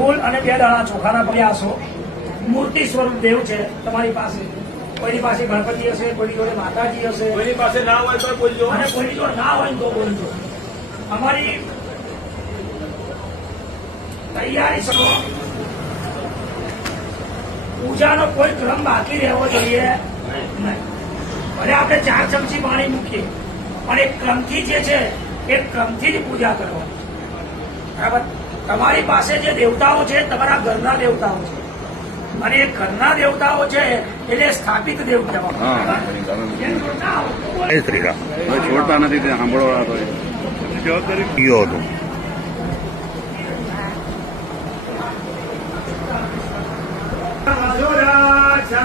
ફૂલ અને 2 દાણા ચોખાના પ્રયાસો મૂર્તિ સ્વરૂપ દેવ છે તમારી પાસે. કોઈની પાસે ગણપતિ હશે, કોઈની જોડે માતાજી હશે, કોઈની પાસે ના હોય તો બોલજો, અને કોઈની જોડે ના હોય તો બોલજો. અમારી તૈયારી શકો. પૂજાનો કોઈ ક્રમ બાકી રહેવો જોઈએ નહીં. ભલે આપણે 4 ચમચી પાણી મૂકીએ, પણ એક ક્રમથી જે છે એ ક્રમથી જ પૂજા કરવાની. બરાબર? તમારી પાસે જે દેવતાઓ છે તમારા ઘરના દેવતાઓ છે, અને એ ઘરના દેવતાઓ છે એટલે સ્થાપિત દેવ કહેવામાં. છોડતા નથી તે સાંભળવા તો જવાબદારી કયો હતું. જય